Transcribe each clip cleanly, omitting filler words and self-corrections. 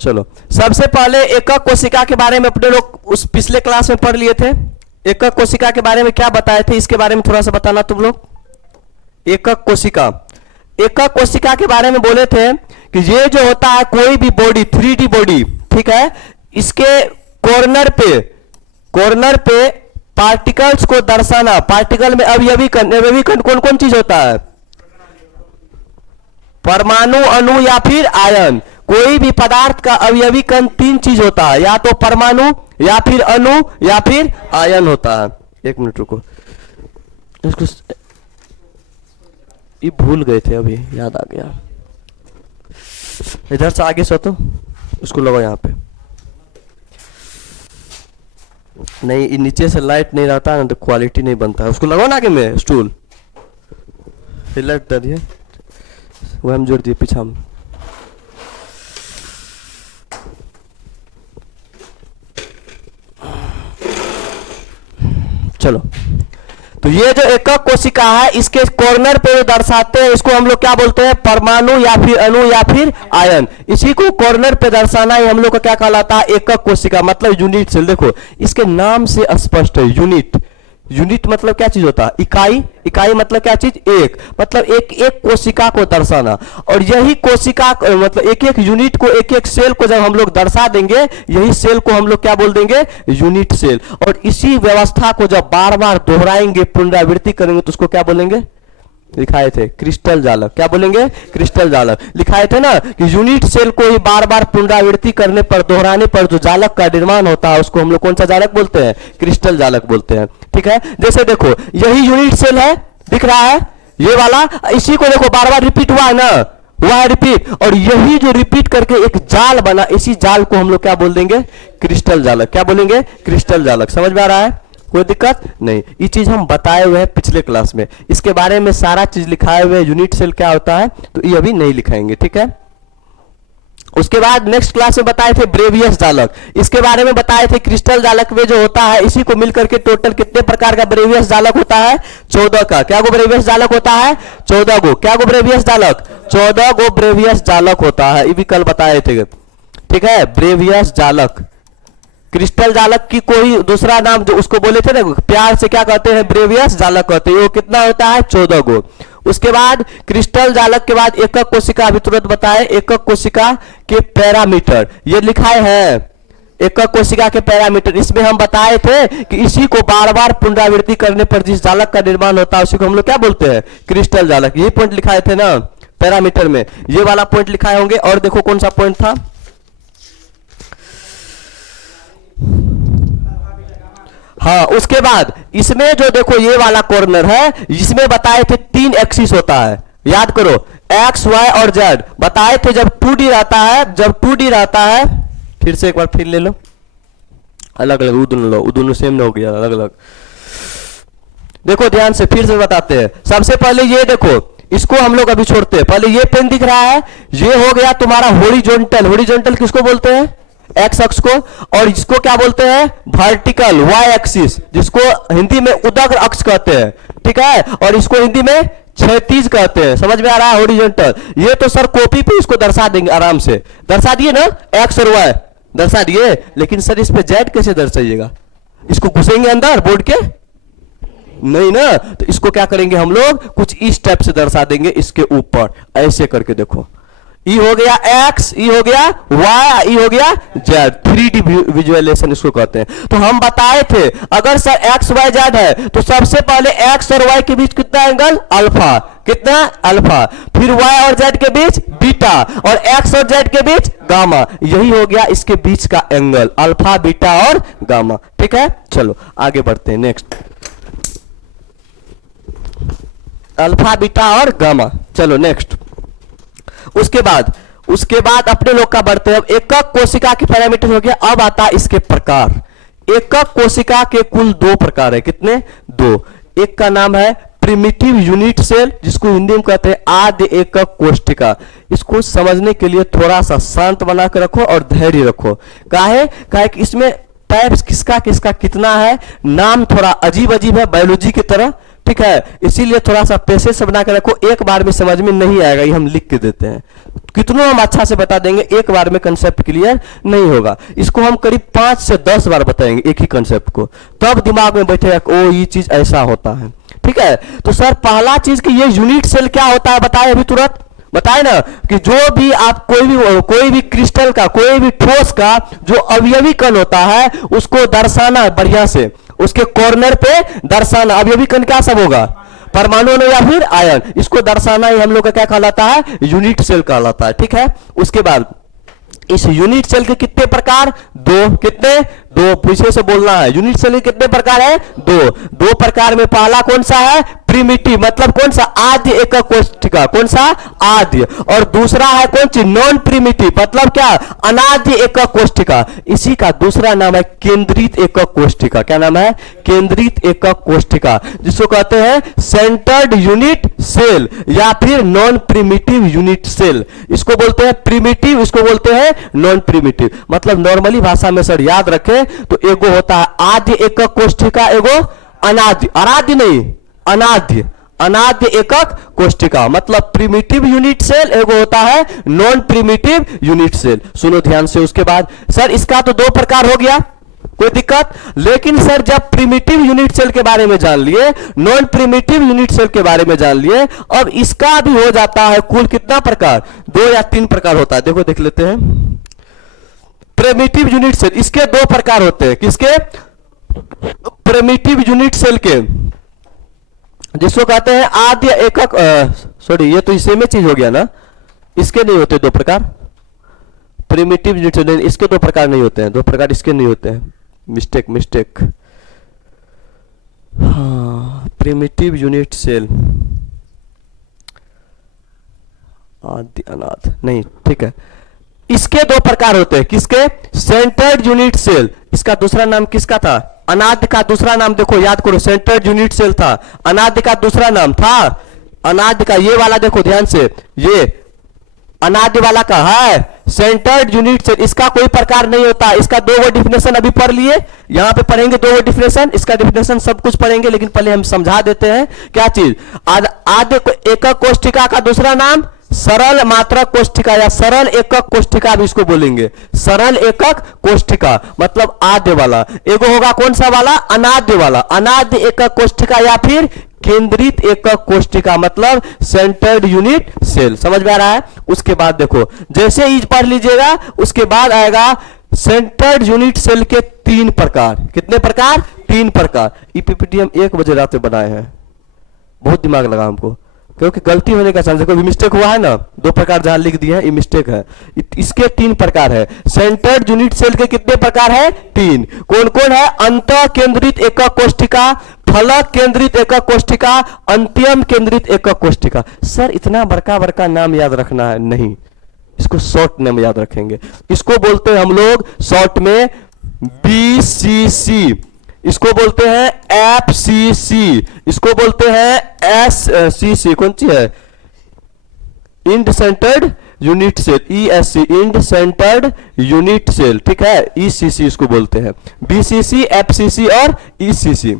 चलो, सबसे पहले एकक कोशिका के बारे में अपने लोग उस पिछले क्लास में पढ़ लिए थे। एकक कोशिका के बारे में क्या बताए थे, इसके बारे में थोड़ा सा बताना तुम लोग। एकक कोशिका, एकक कोशिका के बारे में बोले थे कि ये जो होता है कोई भी बॉडी, 3D बॉडी, ठीक है, इसके कॉर्नर पे पार्टिकल्स को दर्शाना। पार्टिकल में अवयवी कण कौन कौन चीज होता है? परमाणु, अणु या फिर आयन। कोई भी पदार्थ का अवयवी कण 3 चीज होता है, या तो परमाणु या फिर अणु या फिर आयन होता है। एक मिनट रुको, इसको ये भूल गए थे, अभी याद आ गया। इधर से आगे से तो उसको लगाओ यहाँ पे। नहीं, नीचे से लाइट नहीं रहता ना तो क्वालिटी नहीं बनता है। उसको लगाओ ना आगे में स्टूल, लाइट दे दिए, वो हम जोड़ दिए पीछा में। चलो, तो ये जो एकक कोशिका है इसके कॉर्नर पे जो दर्शाते हैं इसको हम लोग क्या बोलते हैं? परमाणु या फिर अणु या फिर आयन। इसी को कॉर्नर पे दर्शाना ही हम लोग का क्या कहलाता है? एकक कोशिका, मतलब यूनिट सेल। देखो इसके नाम से स्पष्ट है, यूनिट। यूनिट मतलब क्या चीज होता है? इकाई। इकाई मतलब क्या चीज? एक। मतलब एक एक कोशिका को दर्शाना। और यही कोशिका मतलब एक एक यूनिट को, एक एक सेल को जब हम लोग दर्शा देंगे, यही सेल को हम लोग क्या बोल देंगे? Unit cell. और इसी व्यवस्था को जब बार बार दोहराएंगे, पुनरावृत्ति करेंगे, तो उसको क्या बोलेंगे? लिखाए थे क्रिस्टल जालक। क्या बोलेंगे? क्रिस्टल जालक। लिखाए थे ना कि यूनिट सेल को ही बार बार पुनरावृत्ति करने पर, दोहराने पर जो जालक का निर्माण होता है उसको हम लोग कौन सा जालक बोलते हैं? क्रिस्टल जालक बोलते हैं। ठीक है, जैसे देखो यही यूनिट सेल है, दिख रहा है ये वाला, इसी को देखो बार बार रिपीट हुआ है ना, हुआ है रिपीट। और यही जो रिपीट करके एक जाल बना, इसी जाल को हम लोग क्या बोल देंगे? क्रिस्टल जालक। क्या बोलेंगे? क्रिस्टल जालक। समझ में आ रहा है? कोई दिक्कत नहीं। ये चीज हम बताए हुए हैं पिछले क्लास में, इसके बारे में सारा चीज लिखाए हुए। यूनिट सेल क्या होता है तो ये अभी नहीं लिखाएंगे, ठीक है। उसके बाद नेक्स्ट क्लास में बताए थे ब्रेवियस जालक, इसके बारे में बताए थे। क्रिस्टल जालक में जो होता है, इसी को मिलकर के टोटल कितने प्रकार का ब्रेवियस जालक होता है? 14 का। क्या गो ब्रेवियस जालक होता है? 14 गो। क्या गो ब्रेवियस जालक? 14 गो ब्रेवियस जालक होता है। ये भी कल बताए थे, ठीक है। ब्रेवियस जालक, क्रिस्टल जालक की कोई दूसरा नाम जो उसको बोले थे ना, प्यार से क्या कहते हैं? ब्रेवियस जालक कहते हैं। वो कितना होता है? 14 गो। उसके बाद क्रिस्टल जालक के बाद एकक कोशिका, अभी तुरंत बताए। एकक कोशिका के पैरामीटर ये लिखाए हैं, एकक कोशिका के पैरामीटर। इसमें हम बताए थे कि इसी को बार बार पुनरावृत्ति करने पर जिस जालक का निर्माण होता है उसी को हम लोग क्या बोलते हैं? क्रिस्टल जालक। ये पॉइंट लिखाए थे ना पैरामीटर में, ये वाला पॉइंट लिखाए होंगे। और देखो कौन सा पॉइंट था, हाँ। उसके बाद इसमें जो देखो ये वाला कॉर्नर है, इसमें बताए थे 3 एक्सिस होता है, याद करो, एक्स, वाई और जेड। बताए थे जब 2D रहता है, जब 2D रहता है, फिर से एक बार फिर ले लो, अलग अलग उदन लो, उदन सेम ना हो गया, अलग अलग। देखो ध्यान से फिर से बताते हैं। सबसे पहले ये देखो, इसको हम लोग अभी छोड़ते हैं। पहले ये पेन दिख रहा है, ये हो गया तुम्हारा हॉरिजॉन्टल। हॉरिजॉन्टल किसको बोलते हैं? एक्स अक्ष को। और इसको क्या बोलते हैं? वर्टिकल, वाई एक्सिस, जिसको हिंदी में उदग्र अक्ष कहते हैं, ठीक है। और इसको हिंदी में क्षैतिज कहते हैं। समझ में आ रहा है? हॉरिजॉन्टल। ये तो सर कॉपी पे इसको दर्शा देंगे, आराम से दर्शा दिए ना, एक्स और वाई दर्शा दिए, लेकिन सर इस पे जेड कैसे दर्शाइएगा? इसको घुसेंगे अंदर बोर्ड के? नहीं ना। तो इसको क्या करेंगे हम लोग? कुछ इस टाइप से दर्शा देंगे, इसके ऊपर ऐसे करके। देखो ई हो गया एक्स, ई हो गया वाई, ई हो गया जेड। 3D विजुअलाइजेशन इसको कहते हैं। तो हम बताए थे अगर सर एक्स वाई जेड है तो सबसे पहले एक्स और वाई के बीच कितना एंगल? अल्फा। कितना? अल्फा। फिर वाई और जेड के बीच बीटा, और एक्स और जेड के बीच गामा। यही हो गया इसके बीच का एंगल, अल्फा, बीटा और गामा, ठीक है। चलो आगे बढ़ते हैं। नेक्स्ट अल्फा, बीटा और गामा। चलो नेक्स्ट। उसके बाद अपने लोग का बढ़ते हैं। एकक कोशिका के पैरामीटर हो गया। अब आता है इसके प्रकार। एकक कोशिका के कुल 2 प्रकार है। कितने? 2। एक का नाम है प्रिमिटिव यूनिट सेल, जिसको हिंदी में कहते हैं आद्य एकक कोशिका। इसको समझने के लिए थोड़ा सा शांत बना कर रखो और धैर्य रखो। काहे कि इसमें टाइप्स किसका किसका कितना है, नाम थोड़ा अजीब अजीब है बायोलॉजी की तरह, ठीक है, इसीलिए थोड़ा सा पेशेंस से बना के रखो, एक बार में समझ में नहीं आएगा, ये हम लिख के देते हैं। कितनों हम अच्छा से बता देंगे, एक बार में कंसेप्ट क्लियर नहीं होगा। इसको हम करीब 5 से 10 बार बताएंगे एक ही कंसेप्ट को, तब दिमाग में बैठेगा ओ ये चीज ऐसा होता है। ठीक है, तो सर पहला चीज कि ये यूनिट सेल क्या होता है बताए अभी तुरंत बताए ना, कि जो भी आप कोई भी क्रिस्टल का, कोई भी ठोस का जो अवयवी कण होता है उसको दर्शाना बढ़िया से, उसके कॉर्नर पे दर्शाना। अवयवी कण क्या सब होगा, परमाणु या फिर आयन, इसको दर्शाना ही हम लोग का क्या कहलाता है, यूनिट सेल कहलाता है। ठीक है, उसके बाद इस यूनिट सेल के कितने प्रकार, दो, कितने, दो, पीछे से बोलना है। यूनिट सेल के कितने प्रकार है, दो प्रकार में पहला कौन सा है, प्रिमिटिव, मतलब कौन सा, आद्य एकक कोशिका, कौन सा, आद्य। और दूसरा है कौन सी, नॉन प्रिमिटिव, मतलब क्या, अनाद्य एकक कोशिका। इसी का दूसरा नाम है केंद्रित एकक कोशिका। क्या नाम है, केंद्रित एकक कोशिका, जिसको कहते हैं सेंटर्ड यूनिट सेल या फिर नॉन प्रिमिटिव यूनिट सेल। इसको बोलते हैं प्रिमिटिव, इसको बोलते हैं नॉन प्रिमिटिव। मतलब नॉर्मली भाषा में सर याद रखें तो एगो होता है आद्य एकक कोशिका, एगो अनाद्य, आराध्य नहीं, अनाद्य, अनाद्य एकक कोशिका, मतलब प्रिमिटिव यूनिट सेल, एगो होता है नॉन प्रिमिटिव यूनिट सेल। सुनो ध्यान से। उसके बाद सर इसका तो 2 प्रकार हो गया, कोई दिक्कत, लेकिन सर जब प्रिमिटिव यूनिट सेल के बारे में जान लिए, नॉन प्रिमिटिव यूनिट सेल के बारे में जान लिए, अब इसका भी हो जाता है कुल कितना प्रकार, 2 या 3 प्रकार होता है। देखो देख लेते हैं। प्रिमिटिव यूनिट सेल, इसके 2 प्रकार होते हैं, किसके, प्रिमिटिव यूनिट सेल के, जिसको कहते हैं आद्य एकक, सॉरी ये तो इसी में चीज हो गया ना, इसके नहीं होते 2 प्रकार, प्रिमिटिव यूनिट सेल इसके 2 प्रकार नहीं होते हैं, 2 प्रकार इसके नहीं होते हैं, मिस्टेक। हाँ, प्रिमिटिव यूनिट सेल आदि अनाथ नहीं, ठीक है, इसके 2 प्रकार होते हैं, किसके, सेंटर्ड यूनिट सेल, इसका दूसरा नाम किसका था, अनाद्य का दूसरा नाम देखो, याद करो, सेंटर्ड यूनिट सेल था, अनाद्य का दूसरा नाम था, अनाद्य का ये वाला देखो ध्यान से, ये अनाद्य वाला का है सेंटर्ड यूनिट सेल। इसका कोई प्रकार नहीं होता, इसका 2 डिफिनेशन अभी पढ़ लिए, यहां पे पढ़ेंगे 2 डिफिनेशन, इसका डिफिनेशन सब कुछ पढ़ेंगे, लेकिन पहले हम समझा देते हैं क्या चीज। आद्य एकक कोशिका का दूसरा नाम सरल मात्रक कोशिका या सरल एकक कोशिका भी इसको बोलेंगे, सरल एकक कोशिका मतलब आद्य वाला। एगो होगा कौन सा वाला, अनाद्य वाला, अनाद्य एकक कोशिका या फिर केंद्रित एकक कोशिका मतलब सेंटर्ड यूनिट सेल। समझ में आ रहा है। उसके बाद देखो, जैसे ही पढ़ लीजिएगा उसके बाद आएगा सेंटर्ड यूनिट सेल के 3 प्रकार। कितने प्रकार, 3 प्रकार। ई पीपीटी हम 1 बजे रात में बनाए हैं, बहुत दिमाग लगा हमको, क्योंकि गलती होने का चांस है, कोई मिस्टेक हुआ है ना, 2 प्रकार जहां लिख दिए हैं ये मिस्टेक है। इसके 3 प्रकार है। सेंटर्ड यूनिट सेल के कितने प्रकार है, 3। कौन कौन है, अंतः केंद्रित एकक कोशिका, फलक केंद्रित एकक कोशिका, अंत्यम केंद्रित एकक कोशिका। सर इतना बड़का नाम याद रखना है नहीं, इसको शॉर्ट नेम याद रखेंगे। इसको बोलते हैं हम लोग शॉर्ट में BCC, इसको बोलते हैं FCC, इसको बोलते हैं SCC, कौन सी है, end centred unit cell, ESC, end centred unit cell, ठीक है, ECC इसको बोलते हैं, BCC, FCC और ECC,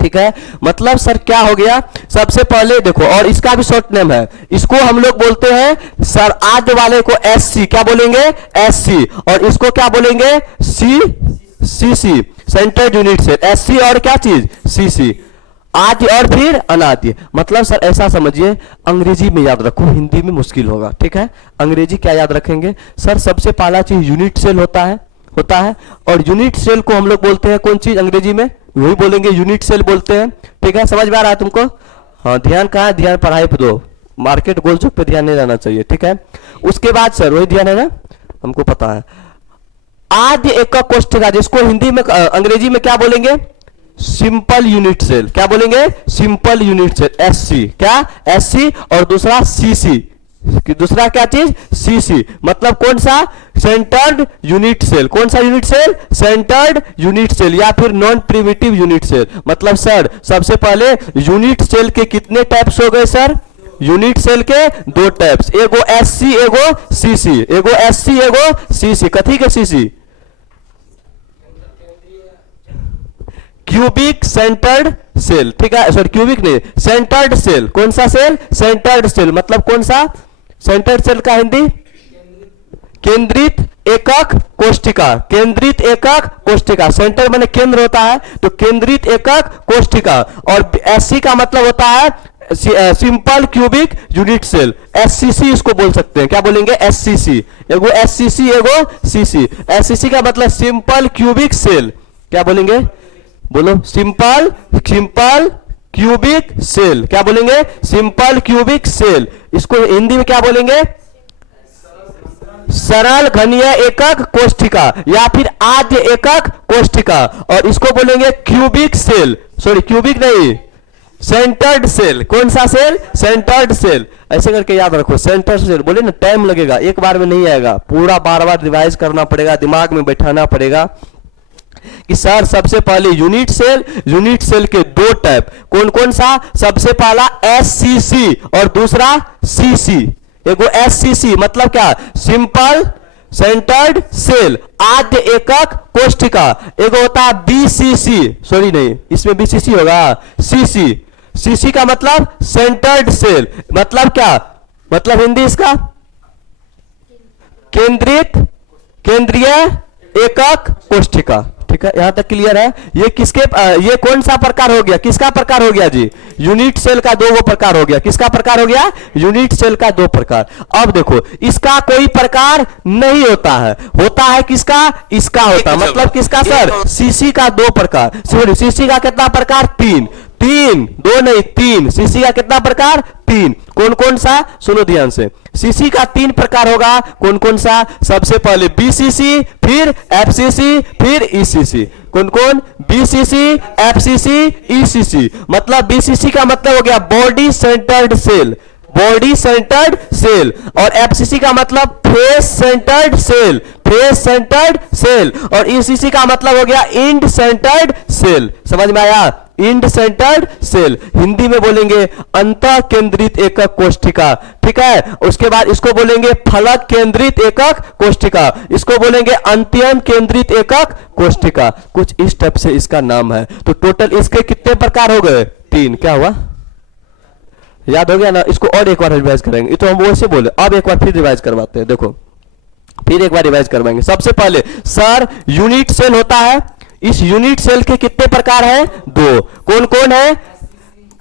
ठीक है। मतलब सर क्या हो गया, सबसे पहले देखो, और इसका भी शॉर्ट नेम है, इसको हम लोग बोलते हैं सर आद्य वाले को SC, क्या बोलेंगे, SC, और इसको क्या बोलेंगे, CC, centred unit cell, SC और क्या चीज, CC, आद्य और फिर अनाद्य। मतलब सर ऐसा समझिए, अंग्रेजी में याद रखो, हिंदी में मुश्किल होगा, ठीक है। अंग्रेजी क्या याद रखेंगे सर, सबसे पहला चीज यूनिट सेल होता है, और यूनिट सेल को हम लोग बोलते हैं कौन चीज, अंग्रेजी में वही बोलेंगे, यूनिट सेल बोलते हैं, ठीक है। समझ में आ रहा है तुमको। हाँ, ध्यान कहाँ है, ध्यान पढ़ाई पे दो, मार्केट गोलचौक पे ध्यान नहीं रहना चाहिए, ठीक है। उसके बाद सर वही ध्यान है ना, हमको पता है। आद्य एकक कोशिका, जिसको हिंदी में अंग्रेजी में क्या बोलेंगे, सिंपल यूनिट सेल, क्या बोलेंगे, सिंपल यूनिट सेल, SC, क्या SC, और दूसरा CC, दूसरा क्या चीज, CC, मतलब कौन सा, सेंटर्ड यूनिट सेल, कौन सा unit cell, centred unit cell या फिर नॉन प्रिमिटिव यूनिट सेल। मतलब सर सबसे पहले यूनिट सेल के कितने टाइप्स हो गए सर, यूनिट सेल के 2 टाइप्स, एगो SC, एगो CC, एगो SC, एगो CC, कथी के CC, क्यूबिक सेंटर्ड सेल, ठीक है, सॉरी क्यूबिक नहीं, सेंटर्ड सेल। कौन सा सेल? Centred cell. मतलब कौन सा? सेंटर्ड सेल का हिंदी केंद्रित एकक कोष्ठिका। केंद्रित एकक कोष्ठिका, सेंटर माने केंद्र होता है, तो केंद्रित एकक कोष्ठिका। और एससी का मतलब होता है simple cubic unit cell, SCC इसको बोल सकते हैं। क्या बोलेंगे? एससीसी। एगो एससीसी, एगो सीसी। एससीसी का मतलब सिंपल क्यूबिक सेल। क्या बोलेंगे? बोलो, सिंपल क्यूबिक सेल। क्या बोलेंगे? Simple cubic cell. इसको हिंदी में क्या बोलेंगे? सरल घनीय एकक कोष्ठिका या फिर आद्य एकक कोष्ठिका। और इसको बोलेंगे क्यूबिक सेल, सॉरी क्यूबिक नहीं, सेंटर्ड सेल। कौन सा सेल? Centred cell. ऐसे करके याद रखो, सेंटर्ड सेल। बोले ना टाइम लगेगा, एक बार में नहीं आएगा, पूरा बार बार रिवाइज करना पड़ेगा, दिमाग में बैठाना पड़ेगा कि सर सबसे पहले यूनिट सेल के दो टाइप कौन कौन सा? सबसे पहला एससीसी और दूसरा सीसी। एगो एससीसी मतलब क्या? सिंपल सेंटर्ड सेल, आद्य एकक कोष्ठिका। एगो होता है बीसीसी, सॉरी नहीं, इसमें बीसीसी होगा, सीसी। सीसी का मतलब सेंटर्ड सेल। मतलब क्या? मतलब हिंदी इसका केंद्रीय एकक कोष्ठिका। ठीक है, यहां तक क्लियर है? ये किसके ये कौन सा प्रकार हो गया? किसका प्रकार हो गया जी? यूनिट सेल का दो प्रकार हो गया। किसका प्रकार हो गया? यूनिट सेल का दो प्रकार। अब देखो, इसका कोई प्रकार नहीं होता है, होता है किसका? इसका होता है। मतलब किसका सर? सीसी का दो प्रकार। सॉरी, सीसी का कितना प्रकार? तीन। दो नहीं, तीन। सीसी का कितना प्रकार? तीन। कौन कौन सा? सुनो ध्यान से। सीसी का तीन प्रकार होगा। कौन कौन सा? सबसे पहले बीसीसी, फिर एफसीसी, फिर ईसीसी। कौन कौन? BCC, FCC, ECC. मतलब बीसीसी का मतलब हो गया body centred cell, body centred cell. और एफसीसी का मतलब face centred cell, face centred cell. और ईसीसी का मतलब हो गया इंड सेंटर्ड सेल। समझ में आया? End centred cell. हिंदी में बोलेंगे अंतः केंद्रित एकक कोष्ठिका। ठीक है, उसके बाद इसको बोलेंगे फलक केंद्रित एकक कोष्ठिका, इसको बोलेंगे अंत्यन केंद्रित एकक कोष्ठिका। कुछ इस टाइप से इसका नाम है। तो टोटल इसके कितने प्रकार हो गए? तीन। क्या हुआ? याद हो गया ना? इसको और एक बार रिवाइज करेंगे। ये तो हम वैसे बोले, अब एक बार फिर रिवाइज करवाते हैं। देखो, फिर एक बार रिवाइज करवाएंगे। सबसे पहले सर यूनिट सेल होता है। इस यूनिट सेल के कितने प्रकार हैं? दो। कौन कौन है?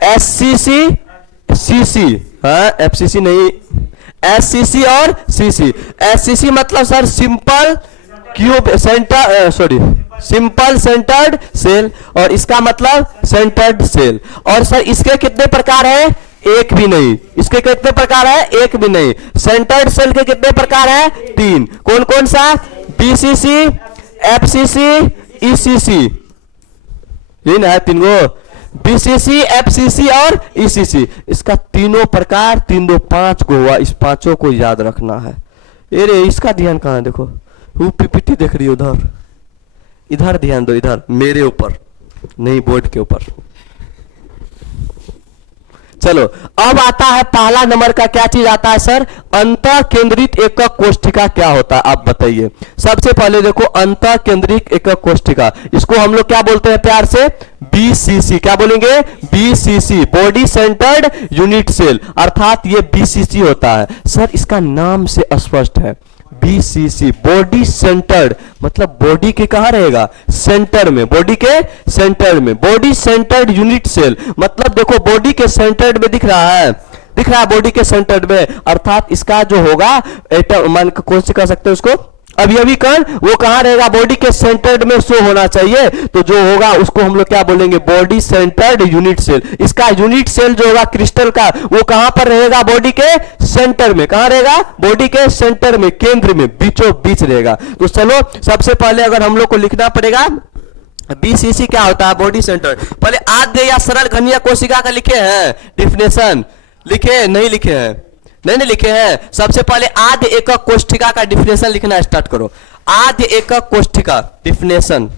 SCC, CC. हाँ, एफसीसी नहीं, एससीसी और सीसी। एससीसी मतलब sir simple cube centre, sorry simple centred cell. और इसका मतलब सेंटर्ड सेल। और सर इसके कितने प्रकार हैं? एक भी नहीं। इसके कितने प्रकार है? एक भी नहीं। सेंटर्ड सेल के कितने प्रकार है? तीन। कौन कौन सा? BCC, FCC, ECC. ये ना है तीन गो, बीसीसी, एफसीसी और ईसीसी। इसका तीनों प्रकार, तीनों पांच गो हुआ। इस पांचों को याद रखना है। अरे इसका ध्यान कहां है? देखो, वो पीपीटी देख रही है उधर, इधर ध्यान दो, इधर मेरे ऊपर नहीं, बोर्ड के ऊपर। चलो, अब आता है पहला नंबर का। क्या चीज आता है सर? अंतः केंद्रित एकक कोष्ठिका क्या होता है? आप बताइए। सबसे पहले देखो, अंतः केंद्रित एकक कोष्ठिका, इसको हम लोग क्या बोलते हैं प्यार से? बीसीसी। क्या बोलेंगे? BCC, body centred unit cell. अर्थात ये बीसीसी होता है। सर इसका नाम से स्पष्ट है, बीसीसी बॉडी सेंटर्ड। मतलब बॉडी के कहां रहेगा? सेंटर में, बॉडी के सेंटर में, बॉडी सेंटर्ड यूनिट सेल। मतलब देखो, बॉडी के सेंटर्ड में दिख रहा है, दिख रहा है बॉडी के सेंटर्ड में। अर्थात इसका जो होगा एटम, मान कौन से कह सकते हैं उसको, अवयवी कण, वो कहां रहेगा? बॉडी के सेंटर्ड में शो होना चाहिए। तो जो होगा उसको हम लोग क्या बोलेंगे? Body centred unit cell. इसका यूनिट सेल जो होगा क्रिस्टल का, वो कहां पर रहेगा? बॉडी के सेंटर में। कहां रहेगा? बॉडी के सेंटर में, केंद्र में, बीचों बीच रहेगा। तो चलो, सबसे पहले अगर हम लोग को लिखना पड़ेगा बीसीसी क्या होता है? Body centre. पहले आद्य या सरल घनीय कोशिका का लिखे हैं डिफिनेशन, लिखे नहीं लिखे हैं? नहीं लिखे हैं। सबसे पहले आद्य एकक कोष्ठिका का डिफिनेशन लिखना स्टार्ट करो। आद्य एकक कोष्ठिका डिफिनेशन,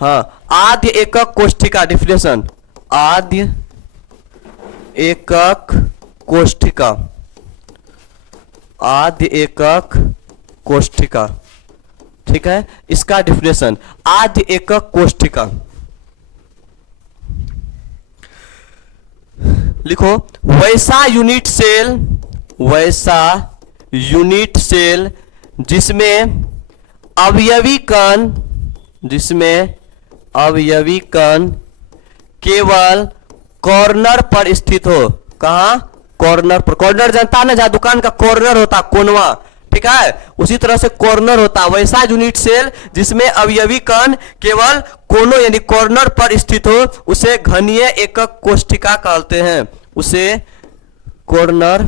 हाँ, आद्य एकक कोष्ठिका डिफिनेशन। आद्य एकक कोष्ठिका, आद्य एकक कोष्ठिका। ठीक है, इसका डिफिनेशन आद्य एकक कोष्ठिका लिखो। वैसा यूनिट सेल जिसमें अवयवी कण केवल कॉर्नर पर स्थित हो। कहां? कॉर्नर पर। कॉर्नर जानता है ना, जहां दुकान का कॉर्नर होता, कोनवा, ठीक है, उसी तरह से कॉर्नर होता। वैसा यूनिट सेल जिसमें अवयवी कण केवल कोनों यानी कॉर्नर पर स्थित हो उसे घनीय एकक कोष्ठिका कहते हैं। उसे कॉर्नर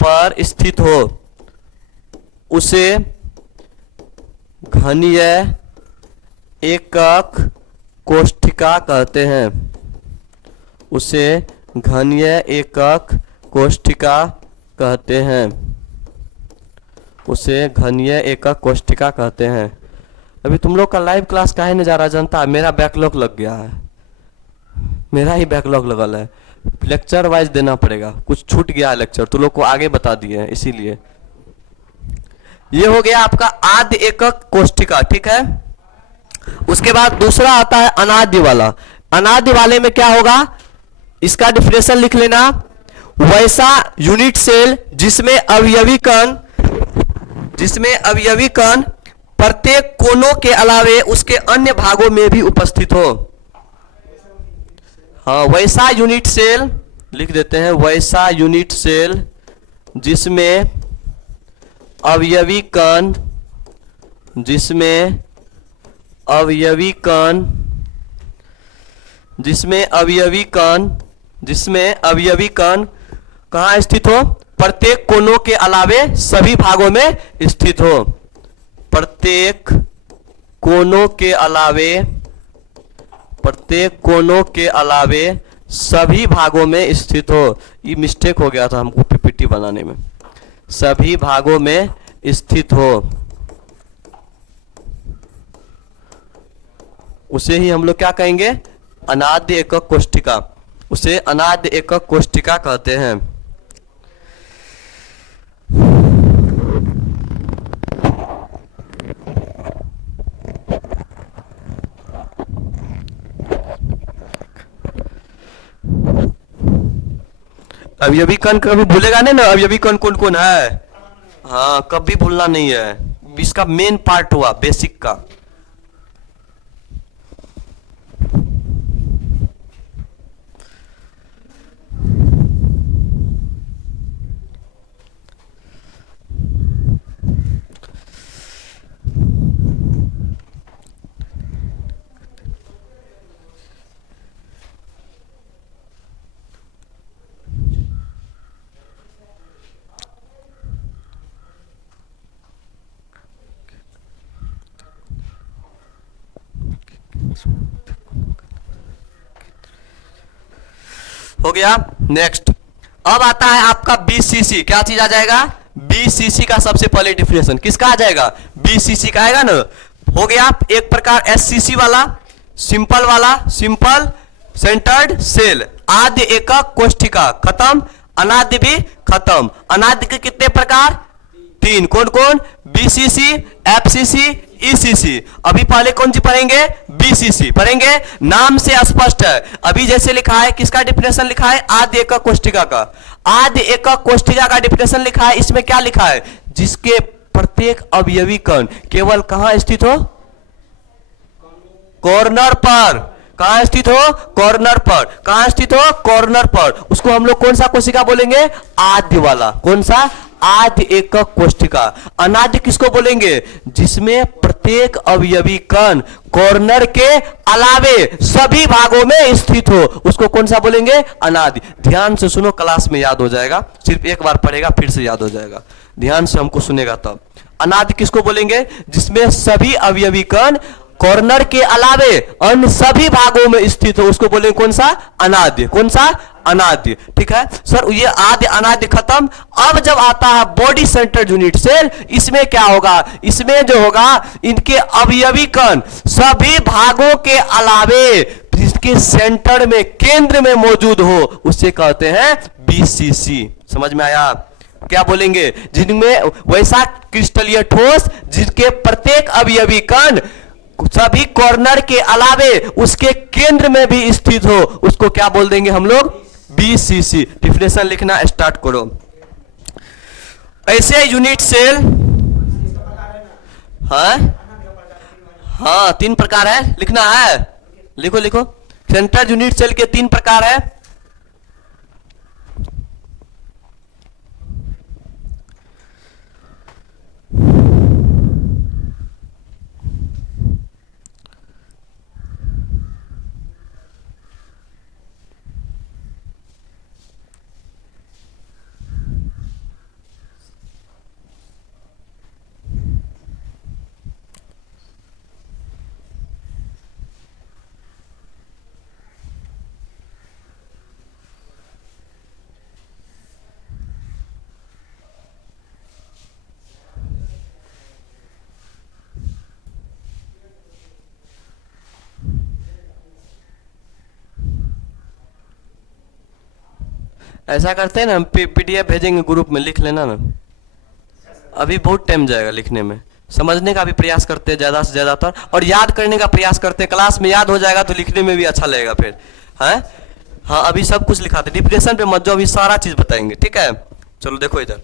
पर स्थित हो उसे घनीय एकक कोष्ठिका कहते हैं। उसे घनीय एकक कोष्ठिका कहते हैं। उसे घनीय एकक कोष्ठिका कहते हैं। अभी तुम लोग का लाइव क्लास काहे नहीं जा रहा जनता? मेरा बैकलॉग लग गया है, मेरा ही बैकलॉग लगल है। लेक्चर वाइज देना पड़ेगा, कुछ छूट गया है लेक्चर, तुम लोग को आगे बता दिए हैं इसीलिए। ये हो गया आपका आद्य एकक कोष्ठिका, ठीक है। उसके बाद दूसरा आता है अनाद्य वाला। अनाद्य वाले में क्या होगा, इसका डिफिनेशन लिख लेना। वैसा यूनिट सेल जिसमें अवयवी कण प्रत्येक कोनों के अलावे उसके अन्य भागों में भी उपस्थित हो। हाँ, वैसा यूनिट सेल लिख देते हैं। वैसा यूनिट सेल जिसमें अवयवी कण कहां स्थित हो? प्रत्येक कोनों के अलावे सभी भागों में स्थित हो। प्रत्येक कोनों के अलावे सभी भागों में स्थित हो। ये मिस्टेक हो गया था हमको पीपीटी बनाने में। सभी भागों में स्थित हो, उसे ही हम लोग क्या कहेंगे? अनाद्य एकक कोष्ठिका। उसे अनाद्य एकक कोष्ठिका कहते हैं। अवयवी कण कभी भूलेगा नहीं ना, अवयवी कण कौन कौन है? हाँ, कभी भूलना नहीं है, इसका मेन पार्ट हुआ बेसिक का। हो गया। नेक्स्ट अब आता है आपका बीसीसी। क्या चीज आ जाएगा? बीसीसी का सबसे पहले डिफिनेशन किसका आ जाएगा? बीसीसी का आएगा ना। हो गया एक प्रकार एससीसी वाला, सिंपल सेंटर्ड सेल। आद्य एकक कोष्ठिका खत्म, अनाद्य भी खत्म। अनाद्य के कितने प्रकार? 3। कौन कौन? BCC, FCC, ECC. अभी पहले कौन सी पढ़ेंगे? बीसीसी पढ़ेंगे। नाम से स्पष्ट है। अभी जैसे लिखा है, किसका डिफिनेशन लिखा है? आद्य एकक कोष्ठिका का। आद्य एकक कोष्ठिका का डिफिनेशन लिखा है, इसमें क्या लिखा है? जिसके प्रत्येक अवयवी कण केवल कहां स्थित हो? कॉर्नर पर। कहां स्थित हो? कॉर्नर पर। कहां स्थित हो? कॉर्नर पर। उसको हम लोग कौन सा कोशिका बोलेंगे? आद्य वाला। कौन सा? आद्य एकक कोष्ठिका। अनाद्य किसको बोलेंगे? जिसमें प्रत्येक अवयवी कण कॉर्नर के अलावे सभी भागों में स्थित हो, उसको कौन सा बोलेंगे? अनाद्य। ध्यान से सुनो, क्लास में याद हो जाएगा। सिर्फ एक बार पढ़ेगा फिर से याद हो जाएगा। ध्यान से हमको सुनेगा तब। अनाद्य किसको बोलेंगे? जिसमें सभी अवयवी कण कॉर्नर के अलावे अन्य सभी भागों में स्थित हो, उसको बोलेंगे कौन सा? अनाद्य। कौन सा? अनाद्य। ठीक है सर, ये आद्य अनाद्य खत्म। अब जब आता है बॉडी सेंटर्ड यूनिट सेल, इसमें क्या होगा? इसमें जो होगा, इनके अवयवी कण सभी भागों के अलावे इसके सेंटर में, केंद्र में मौजूद हो, उसे कहते हैं बीसीसी। समझ में आया? क्या बोलेंगे, जिनमें वैसा क्रिस्टलीय ठोस जिसके प्रत्येक अवयवी कण सभी कॉर्नर के अलावे उसके केंद्र में भी स्थित हो, उसको क्या बोल देंगे हम लोग, बीसीसी। डिफिनेशन लिखना स्टार्ट करो। ऐसे यूनिट सेल, हाँ हाँ 3 प्रकार है, लिखना है, लिखो लिखो। सेंट्रल यूनिट सेल के 3 प्रकार है। ऐसा करते हैं ना, हम पीडीएफ भेजेंगे ग्रुप में, लिख लेना ना। अभी बहुत टाइम जाएगा लिखने में, समझने का भी प्रयास करते हैं ज़्यादा से ज़्यादातर, और याद करने का प्रयास करते हैं। क्लास में याद हो जाएगा तो लिखने में भी अच्छा लगेगा फिर, है। हाँ अभी सब कुछ लिखाते, डिप्रेशन पे मत जाओ, अभी सारा चीज़ बताएंगे, ठीक है। चलो देखो इधर,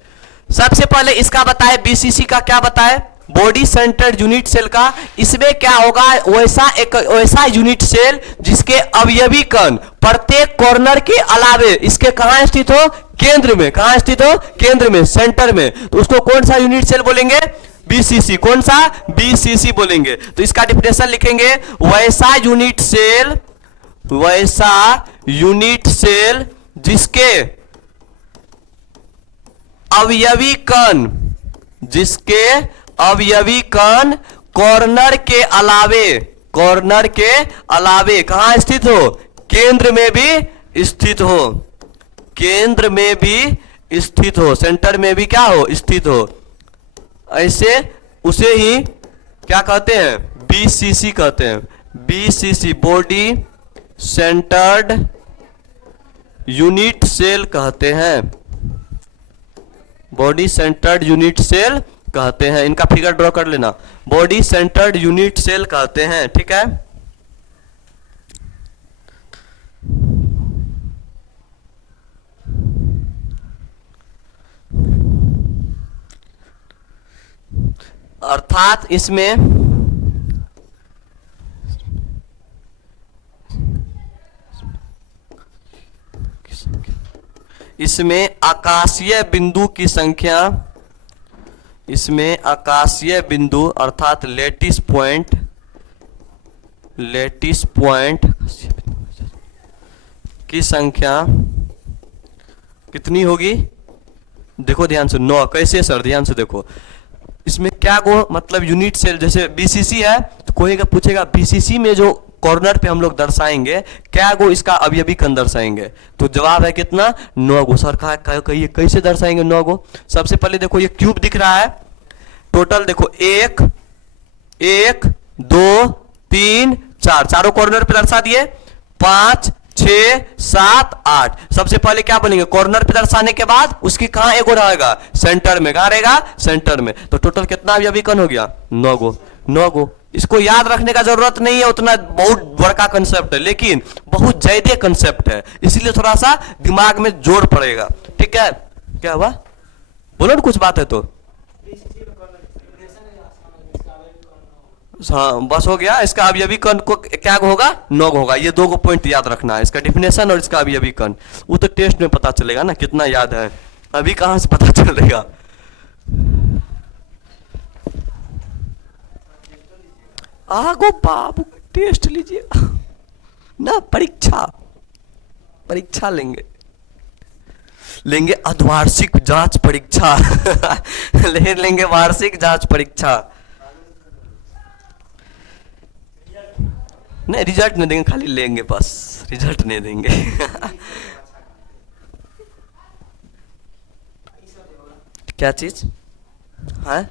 सबसे पहले इसका बताए, बीसीसी का क्या बताए, बॉडी सेंटर्ड यूनिट सेल का। इसमें क्या होगा, वैसा यूनिट सेल जिसके अवयवी कण प्रत्येक कॉर्नर के अलावे इसके कहां स्थित हो, केंद्र में। कहां स्थित हो, केंद्र में, सेंटर में। तो उसको कौन सा यूनिट सेल बोलेंगे, बीसीसी। कौन सा, बीसीसी बोलेंगे। तो इसका डिफिनेशन लिखेंगे, वैसा यूनिट सेल जिसके अवयवी कण कॉर्नर के अलावे कहां स्थित हो, केंद्र में भी स्थित हो, केंद्र में भी स्थित हो, सेंटर में भी क्या हो, स्थित हो। ऐसे उसे ही क्या कहते हैं, बीसीसी कहते हैं। BCC body centred unit cell कहते हैं, बॉडी सेंटर्ड यूनिट सेल कहते हैं। इनका फिगर ड्रॉ कर लेना, बॉडी सेंटर्ड यूनिट सेल कहते हैं, ठीक है। अर्थात इसमें आकाशीय बिंदु की संख्या, इसमें आकाशीय बिंदु अर्थात लेटिस पॉइंट की संख्या कितनी होगी, देखो ध्यान से, 9। कैसे सर, ध्यान से देखो, इसमें क्या गो मतलब यूनिट सेल, जैसे बीसीसी है तो कोई पूछेगा बीसीसी में जो कॉर्नर पे हम लोग दर्शाएंगे क्या गो इसका अवयवी कण दर्शाएंगे, तो जवाब है कितना, 9 गो। सर कहिए कैसे दर्शाएंगे 9 गो। सबसे पहले देखो ये क्यूब दिख रहा है, टोटल देखो 1 2 3 4, चारों कॉर्नर पे दर्शा दिए, 5 6 7 8। सबसे पहले क्या बनेंगे, कॉर्नर पे दर्शाने के बाद उसकी कहां एगो रहेगा, सेंटर में। कहां रहेगा, सेंटर में। तो टोटल कितना अवयवी कण हो गया, 9 गो। 9 गो। इसको याद रखने का जरूरत नहीं है, उतना बहुत बड़का कंसेप्ट है, लेकिन बहुत ज्यादा कंसेप्ट है, इसलिए थोड़ा सा दिमाग में जोड़ पड़ेगा, ठीक है। क्या हुआ, बोलो ना कुछ बात है तो। हाँ बस हो गया। इसका अवयवी कण को क्या होगा, 9 होगा। ये 2 गो पॉइंट याद रखना है, इसका डिफिनेशन और इसका अवयवी कण। वो तो टेस्ट में पता चलेगा ना कितना याद है, अभी कहां से पता चलेगा। आगो बाबू टेस्ट लीजिए ना, परीक्षा लेंगे अर्धवार्षिक जांच परीक्षा लेंगे वार्षिक जांच परीक्षा। नहीं रिजल्ट नहीं देंगे, खाली लेंगे बस, रिजल्ट नहीं देंगे क्या चीज है,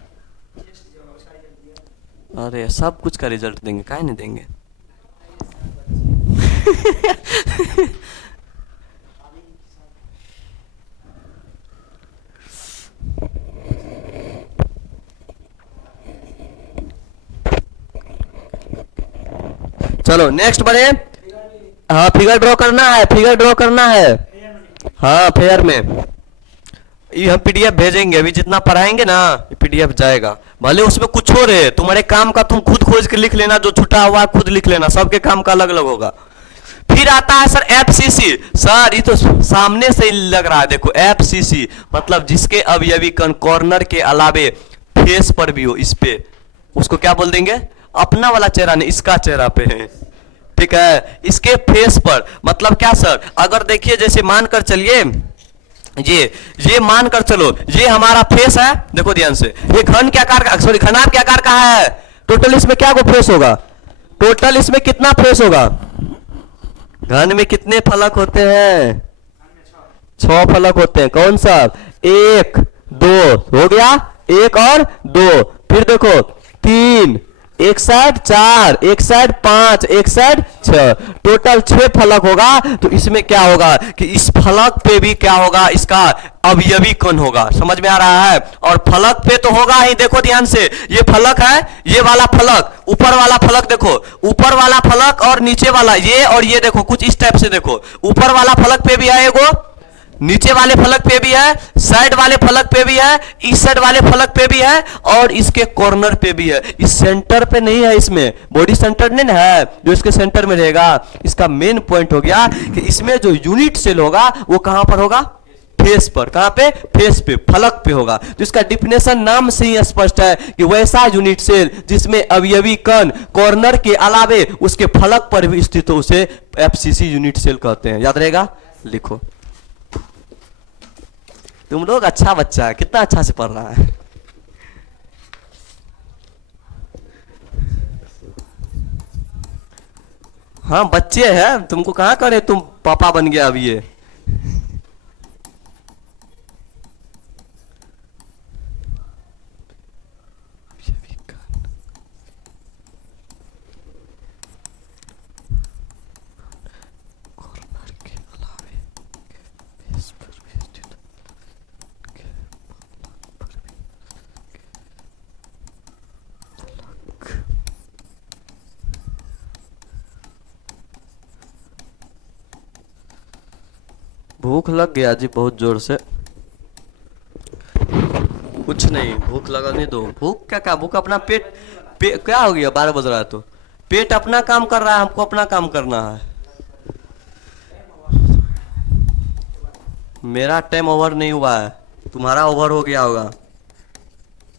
अरे सब कुछ का रिजल्ट देंगे, काहे नहीं देंगे चलो नेक्स्ट बढ़े। हाँ फिगर ड्रॉ करना है, फिगर ड्रॉ करना है। हाँ फेयर में ये हम पीडीएफ भेजेंगे, अभी जितना पढ़ाएंगे ना पीडीएफ जाएगा। भले उसमें कुछ हो रहे, तुम्हारे काम का तुम खुद खोज के लिख लेना, जो छुटा हुआ है खुद लिख लेना, सबके काम का अलग अलग होगा। फिर आता है सर एफसीसी। सर ये तो सामने से ही लग रहा है, देखो एफसीसी मतलब जिसके अवयवी कण कॉर्नर के अलावे फेस पर भी हो, इस पे उसको क्या बोल देंगे, अपना वाला चेहरा नहीं, इसका चेहरा पे है, ठीक है, इसके फेस पर। मतलब क्या सर, अगर देखिए जैसे मानकर चलिए ये मानकर चलो ये हमारा फेस है, देखो ध्यान से, ये घन के आकार का, सॉरी घनाभ के आकार का है। टोटल इसमें क्या को फेस होगा, टोटल इसमें कितना फेस होगा, घन में कितने फलक होते हैं, 6 फलक होते हैं। कौन सा, 1 2 हो गया, 1 और 2, फिर देखो 3, एक साइड 4, एक साइड 5, एक साइड 6, टोटल 6 फलक होगा। तो इसमें क्या होगा कि इस फलक पे भी क्या होगा, इसका अवयवी कण होगा। समझ में आ रहा है। और फलक पे तो होगा ही, देखो ध्यान से, ये फलक है, ये वाला फलक, ऊपर वाला फलक देखो, ऊपर वाला फलक और नीचे वाला ये, और ये देखो कुछ इस टाइप से, देखो ऊपर वाला फलक पे भी है एगो, नीचे वाले फलक पे भी है, साइड वाले फलक पे भी है, इस साइड वाले फलक पे भी है, और इसके कॉर्नर पे भी है। इस सेंटर पे नहीं है, इसमें बॉडी सेंटर नहीं है जो इसके सेंटर में रहेगा। इसका मेन पॉइंट हो गया कि इसमें जो यूनिट सेल होगा वो कहां पर होगा, फेस पर। कहां पे, फेस पे, फलक पे होगा। तो इसका डिफिनेशन नाम से ही स्पष्ट है कि वैसा यूनिट सेल जिसमें अवयवी कण कॉर्नर के अलावे उसके फलक पर भी स्थित हो, उसे एफसीसी यूनिट सेल कहते हैं। याद रहेगा, लिखो। तुम लोग अच्छा बच्चा है, कितना अच्छा से पढ़ रहा है। हाँ बच्चे हैं, तुमको कहाँ करे, तुम पापा बन गया अभी ये। भूख लग गया जी बहुत जोर से। कुछ नहीं, भूख लगने दो। भूख क्या क्या, भूख अपना पेट क्या हो गया, 12 बज रहा है तो पेट अपना काम कर रहा है, हमको अपना काम करना है। मेरा टाइम ओवर नहीं हुआ है, तुम्हारा ओवर हो गया होगा।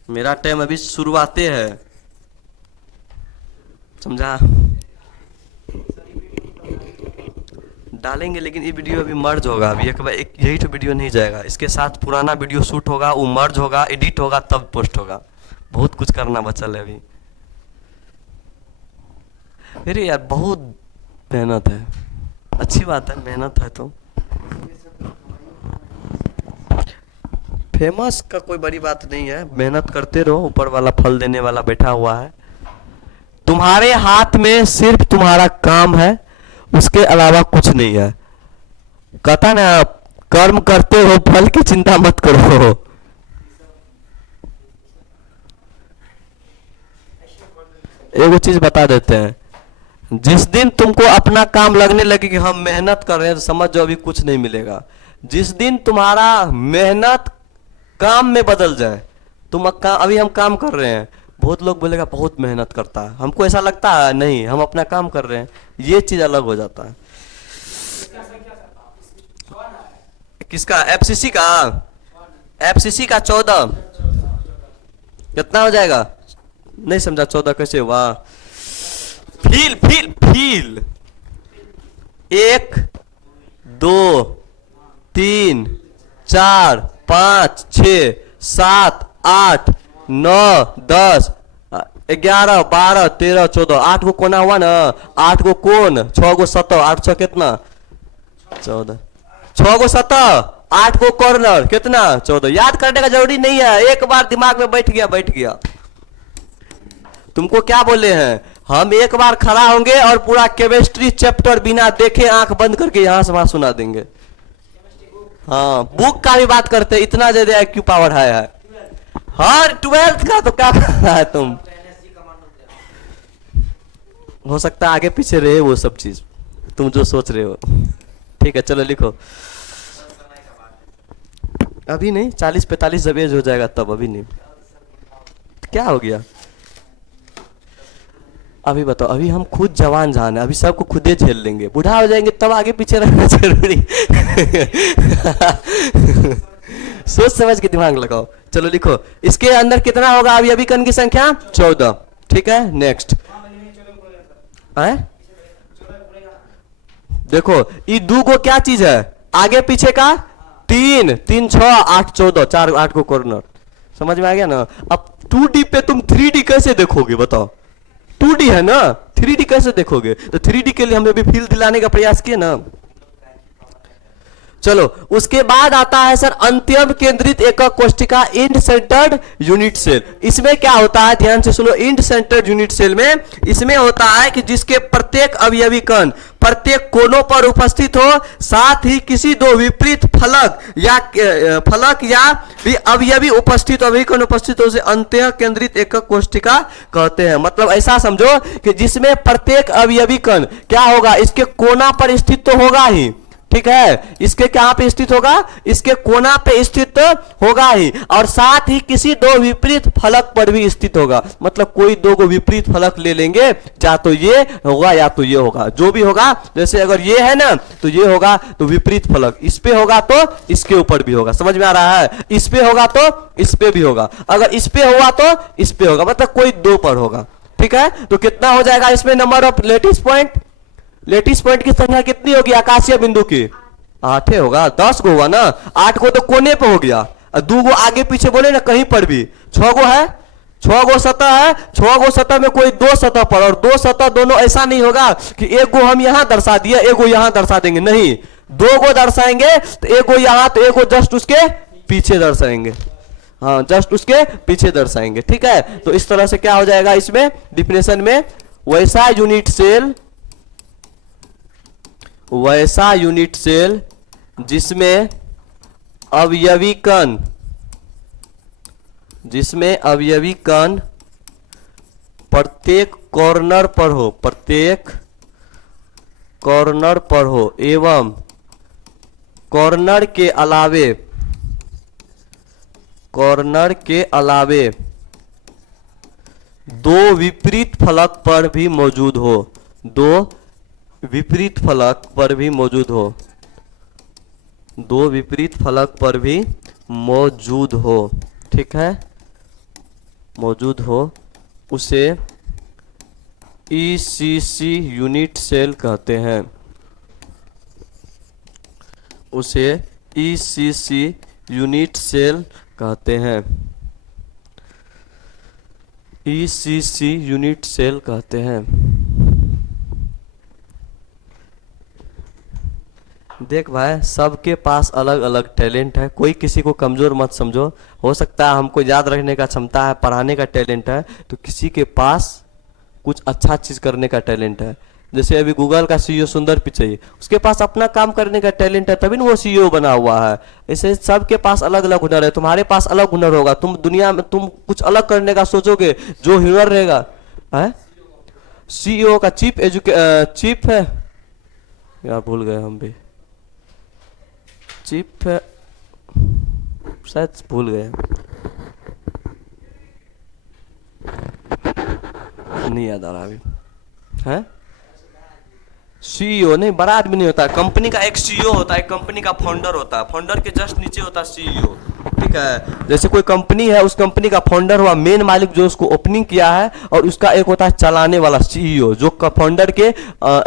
मेरा टाइम अभी शुरुआते है, समझा। डालेंगे लेकिन ये वीडियो अभी मर्ज होगा, अभी एक यही तो वीडियो नहीं जाएगा, इसके साथ पुराना वीडियो शूट होगा, वो मर्ज होगा, एडिट होगा, तब पोस्ट होगा। बहुत कुछ करना बचा है अभी। अरे यार बहुत मेहनत है, अच्छी बात है मेहनत है। तो फेमस का कोई बड़ी बात नहीं है, मेहनत करते रहो, ऊपर वाला फल देने वाला बैठा हुआ है। तुम्हारे हाथ में सिर्फ तुम्हारा काम है, उसके अलावा कुछ नहीं है। कहता ना, कर्म करते हो फल की चिंता मत करो। एगो चीज बता देते हैं, जिस दिन तुमको अपना काम लगने लगे कि हम मेहनत कर रहे हैं, तो समझ जाओ अभी कुछ नहीं मिलेगा। जिस दिन तुम्हारा मेहनत काम में बदल जाए, अभी हम काम कर रहे हैं, बहुत लोग बोलेगा बहुत मेहनत करता है, हमको ऐसा लगता है नहीं, हम अपना काम कर रहे हैं, ये चीज अलग हो जाता है। किसका, एफसीसी का, एफसीसी का 14 कितना हो जाएगा, नहीं समझा, 14 कैसे हुआ। फील फील फील 1 2 3 4 5 6 7 8 9 10 11 12 13 14, 8 गो कोना हुआ ना, 8 गो कोन, 6 गो सतह, 8 6 कितना 14, 6 गो सतह, 8 गो कॉर्नर, कितना 14। याद करने का जरूरी नहीं है, एक बार दिमाग में बैठ गया बैठ गया। तुमको क्या बोले हैं, हम एक बार खड़ा होंगे और पूरा केमिस्ट्री चैप्टर बिना देखे आंख बंद करके यहां से वहां सुना देंगे। हाँ बुक का भी बात करते, इतना ज्यादा IQ पावर है। हाँ 12th का तो क्या कर रहा है तुम। हो सकता है आगे पीछे रहे वो सब चीज, तुम जो सोच रहे हो। ठीक है चलो लिखो। अभी नहीं, 40-45 जब एज हो जाएगा तब, अभी नहीं। क्या हो गया? अभी बताओ, अभी हम खुद जवान जान है, अभी सबको खुदे झेल लेंगे, बूढ़ा हो जाएंगे तब आगे पीछे रहना जरूरी। सोच समझ के दिमाग लगाओ। चलो लिखो, इसके अंदर कितना होगा अभी अभी कण की संख्या? 14। ठीक है नेक्स्ट है। देखो ये दो को क्या चीज है, आगे पीछे का 3 3 6 8 14, 4 8 को कॉर्नर। समझ में आ गया ना? अब 2D पे तुम 3D कैसे देखोगे बताओ? 2D है ना, 3D कैसे देखोगे? तो 3D के लिए हम अभी फील दिलाने का प्रयास किए ना। चलो उसके बाद आता है सर अंत्यम केंद्रित एकक कोशिका, इंड सेंटर्ड यूनिट सेल। इसमें क्या होता है, ध्यान से सुनो। इंड सेंटर्ड यूनिट सेल में इसमें होता है कि जिसके प्रत्येक अवयवी कण प्रत्येक कोनों पर उपस्थित हो, साथ ही किसी दो विपरीत फलक या भी अवयवी उपस्थित, अवयवी कण उपस्थित हो, उसे अंत्य केंद्रित एकक कोशिका कहते हैं। मतलब ऐसा समझो कि जिसमें प्रत्येक अवयवी कण क्या होगा, इसके कोना पर स्थित तो होगा ही, ठीक है, इसके क्या पे स्थित होगा, इसके कोना पे स्थित होगा ही, और साथ ही किसी दो विपरीत फलक पर भी स्थित होगा। मतलब कोई दो को विपरीत फलक ले लेंगे, या तो ये होगा या तो ये होगा, जो भी होगा। जैसे अगर ये है ना तो ये होगा, तो विपरीत फलक इस पे होगा तो इसके ऊपर भी होगा। समझ में आ रहा है? इस पे होगा तो इस पे भी होगा, अगर इस पे होगा तो इस पे होगा, मतलब कोई दो पर होगा। ठीक है, तो कितना हो जाएगा इसमें number of lattice point? Lattice point की संख्या कितनी होगी आकाशीय बिंदु की? 8 होगा। 10 को होगा ना, 8 को तो कोने पे हो गया, 2 को आगे पीछे बोले ना कहीं पर भी। 6 को है, 6 गो सतह है, 6 गो सतह में कोई 2 सतह पर, और 2 सतह दोनों ऐसा नहीं होगा कि एक को हम यहां दर्शा दिए एक को यहां दर्शा देंगे, नहीं, 2 को दर्शाएंगे तो एक को यहां तो एक को जस्ट उसके पीछे दर्शाएंगे। हाँ जस्ट उसके पीछे दर्शाएंगे। ठीक है, तो इस तरह से क्या हो जाएगा इसमें डिफिनेशन में, वैसा यूनिट सेल जिसमें अवयवी कण प्रत्येक कॉर्नर पर हो एवं कॉर्नर के अलावे दो विपरीत फलक पर भी मौजूद हो, दो विपरीत फलक पर भी मौजूद हो, ठीक है, मौजूद हो, उसे ECC यूनिट सेल कहते हैं, उसे ECC यूनिट सेल कहते हैं, ECC यूनिट सेल कहते हैं। देख भाई, सबके पास अलग अलग टैलेंट है, कोई किसी को कमजोर मत समझो। हो सकता है हमको याद रखने का क्षमता है, पढ़ाने का टैलेंट है, तो किसी के पास कुछ अच्छा चीज करने का टैलेंट है। जैसे अभी गूगल का CEO सुंदर पिचई, उसके पास अपना काम करने का टैलेंट है, तभी ना वो CEO बना हुआ है। ऐसे सबके पास अलग अलग हुनर है, तुम्हारे पास अलग हुनर होगा, तुम दुनिया में तुम कुछ अलग करने का सोचोगे, जो हुनर रहेगा है। CEO का चीफ है यार, भूल गए हम भी, चीफ है शायद, भूल गए, नहीं याद आ रहा अभी है। CEO नहीं, बड़ा आदमी नहीं होता, कंपनी का एक CEO होता है, कंपनी का फाउंडर होता है, फाउंडर के जस्ट नीचे होता है CEO। ठीक है, जैसे कोई कंपनी है, उस कंपनी का फाउंडर हुआ मेन मालिक जो उसको ओपनिंग किया है, और उसका एक होता है चलाने वाला CEO जो फाउंडर के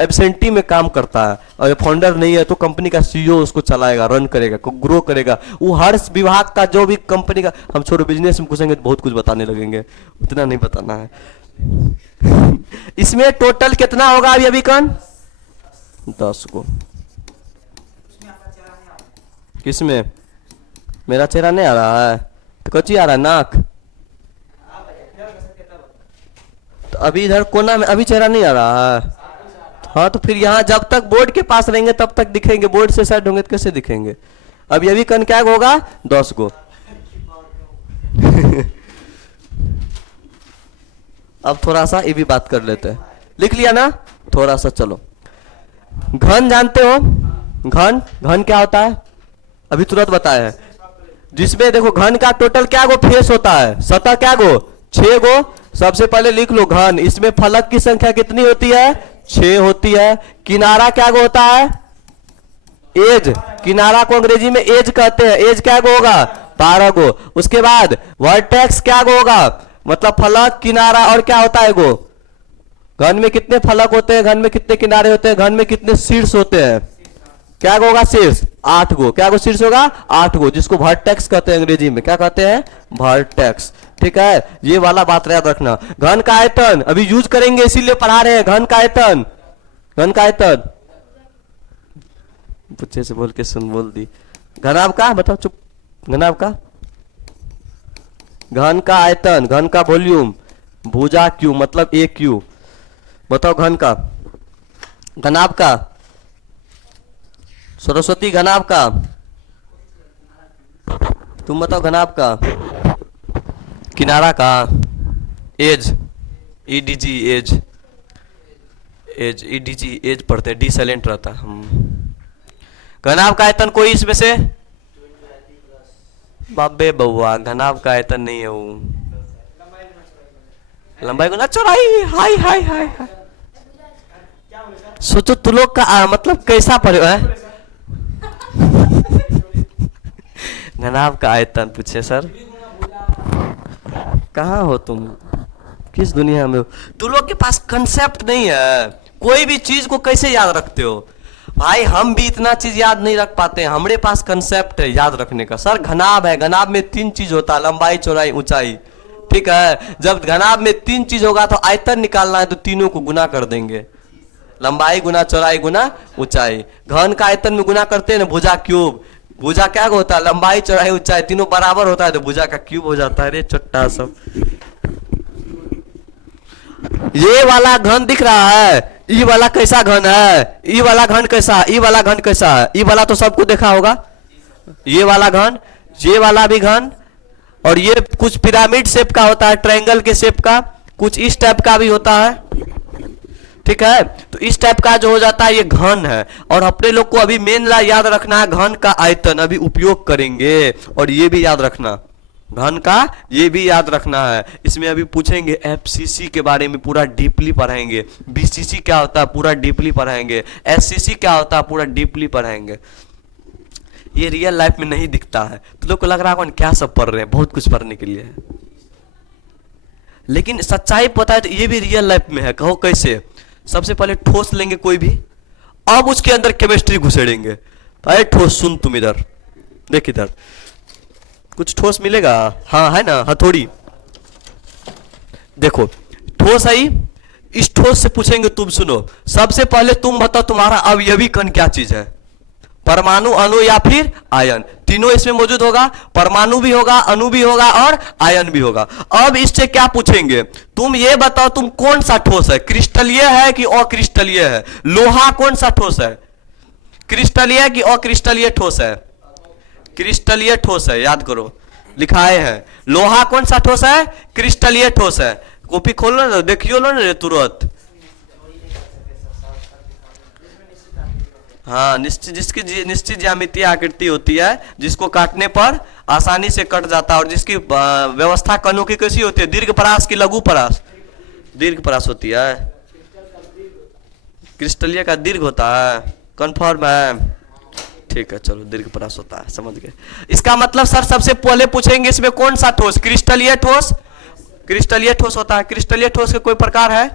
एब्सेंटी में काम करता है, और फाउंडर नहीं है तो कंपनी का CEO उसको चलाएगा, रन करेगा, ग्रो करेगा। वो हर विभाग का जो भी कंपनी का, हम छोड़ो बिजनेस में घुसेंगे तो बहुत कुछ बताने लगेंगे, उतना नहीं बताना है। इसमें टोटल कितना होगा अभी कौन? 10 को। किसमें? मेरा चेहरा नहीं आ रहा है तो कच्ची आ रहा है, नाक। तो अभी इधर कोना में अभी चेहरा नहीं आ रहा है। हाँ तो फिर यहाँ जब तक बोर्ड के पास रहेंगे तब तक दिखेंगे, बोर्ड से साइड होंगे तो कैसे दिखेंगे? अभी कन क्या होगा? 10 को। अब थोड़ा सा ये भी बात कर लेते हैं। लिख लिया ना? थोड़ा सा चलो, घन जानते हो? घन, घन क्या होता है? अभी तुरंत बताया है। जिसमें देखो घन का टोटल क्या गो फेस होता है? सतह क्या गो? 6 गो। सबसे पहले लिख लो घन, इसमें फलक की संख्या कितनी होती है? 6 होती है। किनारा क्या गो होता है? एज। किनारा को अंग्रेजी में एज कहते हैं। एज क्या गो होगा? 12 गो। उसके बाद वर्टेक्स क्या गो होगा? मतलब फलक, किनारा और क्या होता है गो? घन में कितने फलक होते हैं? घन में कितने किनारे होते हैं? घन में कितने शीर्ष होते हैं? क्या गो होगा? शीर्ष 8 गो। क्या गो शीर्ष होगा? 8 गो, जिसको वर्टेक्स कहते हैं अंग्रेजी में। क्या कहते हैं? वर्टेक्स। ठीक है, ये वाला बात याद रखना। घन का आयतन अभी यूज करेंगे, इसीलिए पढ़ा रहे हैं। घन का आयतन, घन का आयतन बच्चे से बोल के सुन बोल दी। घनाभ का बताओ, चुप। घनाभ का, घन का आयतन, घन का वॉल्यूम, भुजा क्यू मतलब ए क्यू। बताओ घन का, घनाभ का, सरस्वती घनाभ का, तुम बताओ घनाभ का, किनारा का, edge, E D G edge, edge E D G edge पढ़ते हैं, डी साइलेंट रहता है। घनाभ का आयतन कोई इसमें से? बाबे बउआ, घनाभ का आयतन नहीं है वो। लंबाई गुना चौड़ाई। हाय हाय हाय हाय, सोचो तू लोग का मतलब कैसा पढ़े है? घनाभ का आयतन पूछे सर, कहाँ हो तुम? किस दुनिया में हो? तू लोग के पास कंसेप्ट नहीं है। कोई भी चीज को कैसे याद रखते हो भाई? हम भी इतना चीज याद नहीं रख पाते हैं। हमारे पास कंसेप्ट है याद रखने का। सर घनाभ है, घनाभ में 3 चीज होता है, लंबाई, चौड़ाई, ऊंचाई। ठीक है, जब घनाभ में 3 चीज होगा तो आयतन निकालना है तो तीनों को गुना कर देंगे। लंबाई गुना चौड़ाई गुना ऊंचाई। घन का आयतन में गुना करते हैं ना, भुजा क्यूब। भुजा क्या होता है? लंबाई, चौड़ाई, ऊंचाई तीनों बराबर होता है तो भुजा का क्यूब हो जाता है। रे चट्टा सब, ये वाला घन दिख रहा है, ई वाला कैसा घन है? ई वाला घन कैसा? ई वाला घन कैसा है? ई वाला तो सबको देखा होगा। ये वाला घन, ये वाला भी घन, और ये कुछ पिरामिड शेप का होता है, ट्रायंगल के शेप का, कुछ इस टाइप का भी होता है। ठीक है, तो इस टाइप का जो हो जाता है ये घन है। और अपने लोग को अभी मेन याद रखना है घन का आयतन, अभी उपयोग करेंगे। और ये भी याद रखना, घन का ये भी याद रखना है। इसमें अभी पूछेंगे एफसीसी के बारे में, पूरा डीपली पढ़ाएंगे। बीसीसी क्या होता है, पूरा डीपली पढ़ाएंगे। एससीसी क्या होता है, पूरा डीपली पढ़ाएंगे। ये रियल लाइफ में नहीं दिखता है, तो लोग को लग रहा है क्या सब पढ़ रहे हैं, बहुत कुछ पढ़ने के लिए है। लेकिन सच्चाई पता है तो ये भी रियल लाइफ में है। कहो कैसे? सबसे पहले ठोस लेंगे कोई भी, अब उसके अंदर केमिस्ट्री घुसेड़ेंगे। अरे ठोस सुन, तुम इधर देख, इधर कुछ ठोस मिलेगा। हाँ है ना, हथौड़ी देखो, ठोस आई। इस ठोस से पूछेंगे, तुम सुनो, सबसे पहले तुम बताओ तुम्हारा अवयवी कण क्या चीज है? परमाणु, अणु या फिर आयन? तीनों इसमें मौजूद होगा। परमाणु भी होगा, अणु भी होगा और आयन भी होगा। अब इससे क्या पूछेंगे? तुम ये बताओ तुम कौन सा ठोस है? क्रिस्टलीय है कि अक्रिस्टलीय है? लोहा कौन सा ठोस है? क्रिस्टलीय कि अक्रिस्टलीय ठोस है? क्रिस्टलीय ठोस है, याद करो, लिखाए हैं। लोहा कौन सा ठोस है? क्रिस्टलीय ठोस है। कॉपी खोल लो ना, देखियो लो ना तुरंत। हाँ, निश्चित, जिसकी निश्चित ज्यामितीय आकृति होती है, जिसको काटने पर आसानी से कट जाता है, और जिसकी व्यवस्था कणों की कैसी होती है? दीर्घ परास की लघु परास? दीर्घ परास होती है। क्रिस्टलीय का दीर्घ होता है, कंफर्म है? ठीक है, चलो दीर्घ परास होता है, समझ गए। इसका मतलब सर सबसे पहले पूछेंगे इसमें कौन सा ठोस? क्रिस्टलीय ठोस। क्रिस्टलीय ठोस होता है। क्रिस्टलीय ठोस के कोई प्रकार है?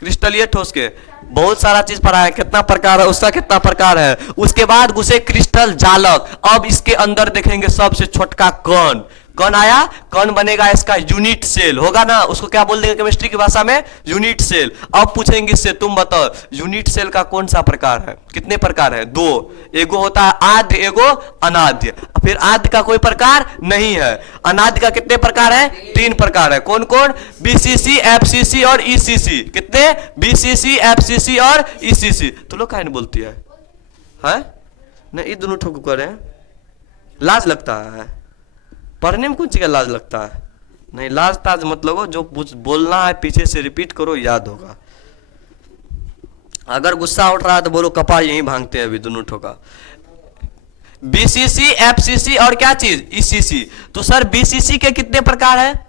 क्रिस्टलीय ठोस के बहुत सारा चीज पढ़ा है, कितना प्रकार है उसका, कितना प्रकार है। उसके बाद घुसे क्रिस्टल जालक। अब इसके अंदर देखेंगे सबसे छोटका कण। कण आया, कण बनेगा इसका यूनिट सेल होगा ना, उसको क्या बोल देंगे केमिस्ट्री की भाषा में? Unit cell. अब पूछेंगे इससे, तुम बताओ यूनिट सेल का कौन सा प्रकार है? कितने प्रकार है? 2। एगो होता है आद्य, एगो अनाद्य। फिर आद्य का कोई प्रकार नहीं है। अनाद्य का कितने प्रकार है? 3 प्रकार है। कौन कौन? बीसीसी, एफसीसी और ईसीसी। कितने? बीसीसी, एफसीसी और ईसीसी। तो लोग काहे नहीं बोलती है? नहीं, ये दोनों ठोक करे, लाज लगता है पढ़ने में। कौन चीज का लाज लगता है? नहीं लाज ताज मत लगो, जो बोलना है पीछे से रिपीट करो, याद होगा। अगर गुस्सा उठ रहा है तो बोलो कपाल यहीं भांगते हैं अभी दोनों ठोका। बीसीसी, एफसीसी और क्या चीज, ईसीसी। तो सर बीसीसी के कितने प्रकार है?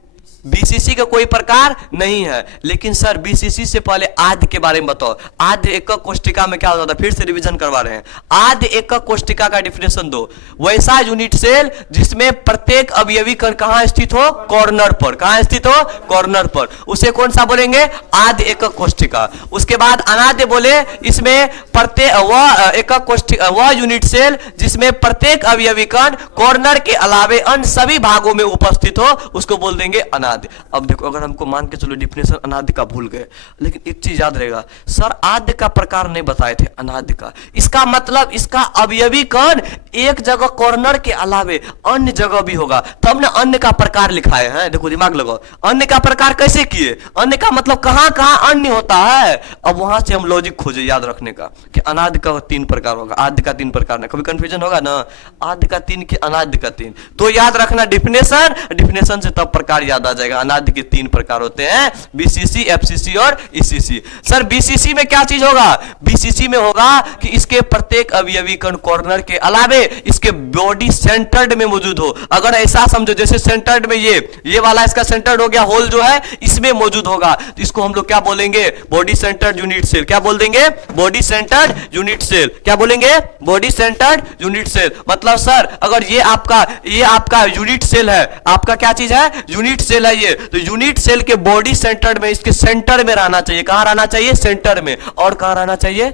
बीसीसी का कोई प्रकार नहीं है। लेकिन सर बीसीसी से पहले आद्य के बारे में बताओ। आद्य एकक कोष्टिका में क्या होता था? फिर से रिवीजन करवा रहे हैं। आद्य एकक कोष्टिका का डिफिनेशन दो। वैसा यूनिट सेल जिसमें प्रत्येक अवयवी कण कहां स्थित हो? कॉर्नर पर। कहां स्थित हो? कॉर्नर पर। उसे कौन सा बोलेंगे? आद्य एकक कोष्टिका। उसके बाद अनाद्य बोले, इसमें प्रत्येक वह एकक कोष्टिका, वह यूनिट सेल जिसमें प्रत्येक अवयवी कण कॉर्नर के अलावे अन्य सभी भागों में उपस्थित हो, उसको बोल देंगे अनाद्य। अब देखो, अगर हमको मान के चलो डिफिनेशन अनाद्य का भूल गए, लेकिन एक चीज याद रहेगा, सर आद्य का प्रकार नहीं बताए थे, अनाद्य का। इसका मतलब इसका अवयवी कण एक जगह कॉर्नर के अलावे अन्य जगह भी होगा, तब ना अन्य का प्रकार लिखाए हैं। देखो दिमाग लगाओ, अन्य का प्रकार कैसे किए? अन्य का मतलब कहां कहां अन्य होता है। अब वहां से हम लॉजिक खोजे याद रखने का कि अनाद्य का 3 प्रकार होगा, आद्य का 3 प्रकार ना। कभी कंफ्यूजन होगा ना, आद्य का 3 कि अनाद्य का 3, तो याद रखना डिफिनेशन से तब प्रकार याद आ जाएगा। अनाद्य के 3 प्रकार होते हैं, बीसीसी, एफसीसी और ईसीसी। सर बीसीसी में क्या चीज होगा? बीसीसी में होगा कि इसके प्रत्येक अवयवी कण कॉर्नर के अलावे इसके बॉडी सेंटर्ड में मौजूद हो। अगर ऐसा समझो जैसे सेंटर्ड में ये वाला इसका सेंटर्ड हो गया, होल जो है इसमें मौजूद होगा, तो इसको हम लोग क्या बोलेंगे? Body centred unit cell. क्या बोल देंगे? Body centred unit cell. क्या बोलेंगे? Body centred unit cell. मतलब सर अगर ये आपका यूनिट सेल है, आपका क्या चीज है? यूनिट सेल है ये, तो यूनिट सेल के बॉडी सेंटर्ड में, इसके सेंटर में रहना चाहिए। कहां रहना चाहिए? सेंटर में। और कहां रहना चाहिए?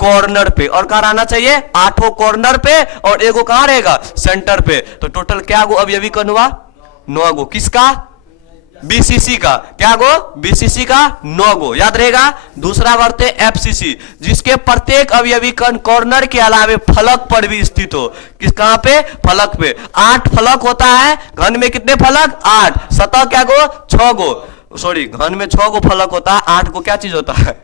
कॉर्नर पे। और कहां रहना चाहिए? 8 कॉर्नर पे, और एगो कहां रहेगा? सेंटर पे। तो टोटल क्या गो अवयवी कण हुआ? 9 गो। किसका? बीसीसी का। क्या गो? बीसीसी का 9 गो। याद रहेगा। दूसरा वर्त है एफसीसी, जिसके प्रत्येक अवयवी कण कॉर्नर के अलावे फलक पर भी स्थित हो। किस कहां पे? फलक पे। 8 फलक होता है। घन में कितने फलक? 8। सतह क्या गो? 6 गो। सॉरी, घन में 6 गो फलक होता है, 8 को क्या चीज होता है?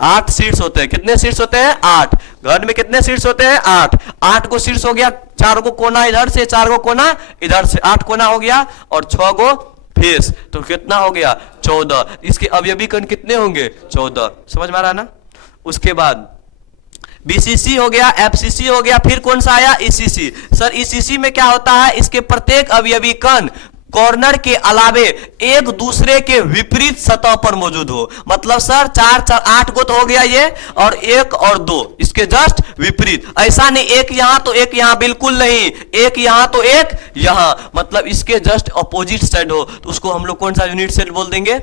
8 सीट्स होते हैं। कितने सीट्स होते हैं? 8। घन में कितने सीट्स होते हैं? 8। 8 को सीट्स हो गया, 4 को कोना इधर से, 4 को कोना इधर से, 8 कोना हो गया, और 6 गो फेस, तो कितना हो गया? 14। इसके अवयवी कण कितने होंगे? 14। समझ में आ रहा है ना। उसके बाद बीसीसी हो गया, एफसीसी हो गया, फिर कौन सा आया? ईसीसी। सर ईसीसी में क्या होता है? इसके प्रत्येक अवयवी कण कॉर्नर के अलावे एक दूसरे के विपरीत सतह पर मौजूद हो। मतलब सर 8 गो तो हो गया ये, और 1 और 2 इसके जस्ट विपरीत। ऐसा नहीं एक यहां तो एक यहां, बिल्कुल नहीं, एक यहां तो एक यहां, मतलब इसके जस्ट अपोजिट साइड हो, तो उसको हम लोग कौन सा यूनिट सेल बोल देंगे?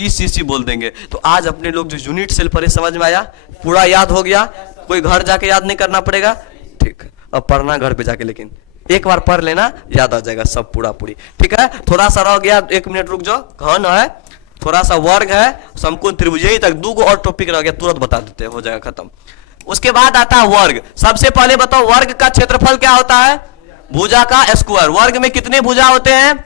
ईसीसी बोल देंगे। तो आज अपने लोग जो यूनिट सेल पढ़े समझ में आया? पूरा याद हो गया? कोई घर जाके याद नहीं करना पड़ेगा। ठीक, अब पढ़ना घर पे जाके, लेकिन एक बार पढ़ लेना, याद आ जाएगा सब पूरा पूरी। ठीक है, थोड़ा सा रह गया, 1 मिनट रुक जाओ। घन है, थोड़ा सा वर्ग है, समकोण त्रिभुज, यही तक 2 और टॉपिक रह गया, तुरंत बता देते हैं, हो जाएगा खत्म। उसके बाद आता है वर्ग। सबसे पहले बताओ वर्ग का क्षेत्रफल क्या होता है? भुजा का स्क्वायर। वर्ग में कितने भुजा होते हैं?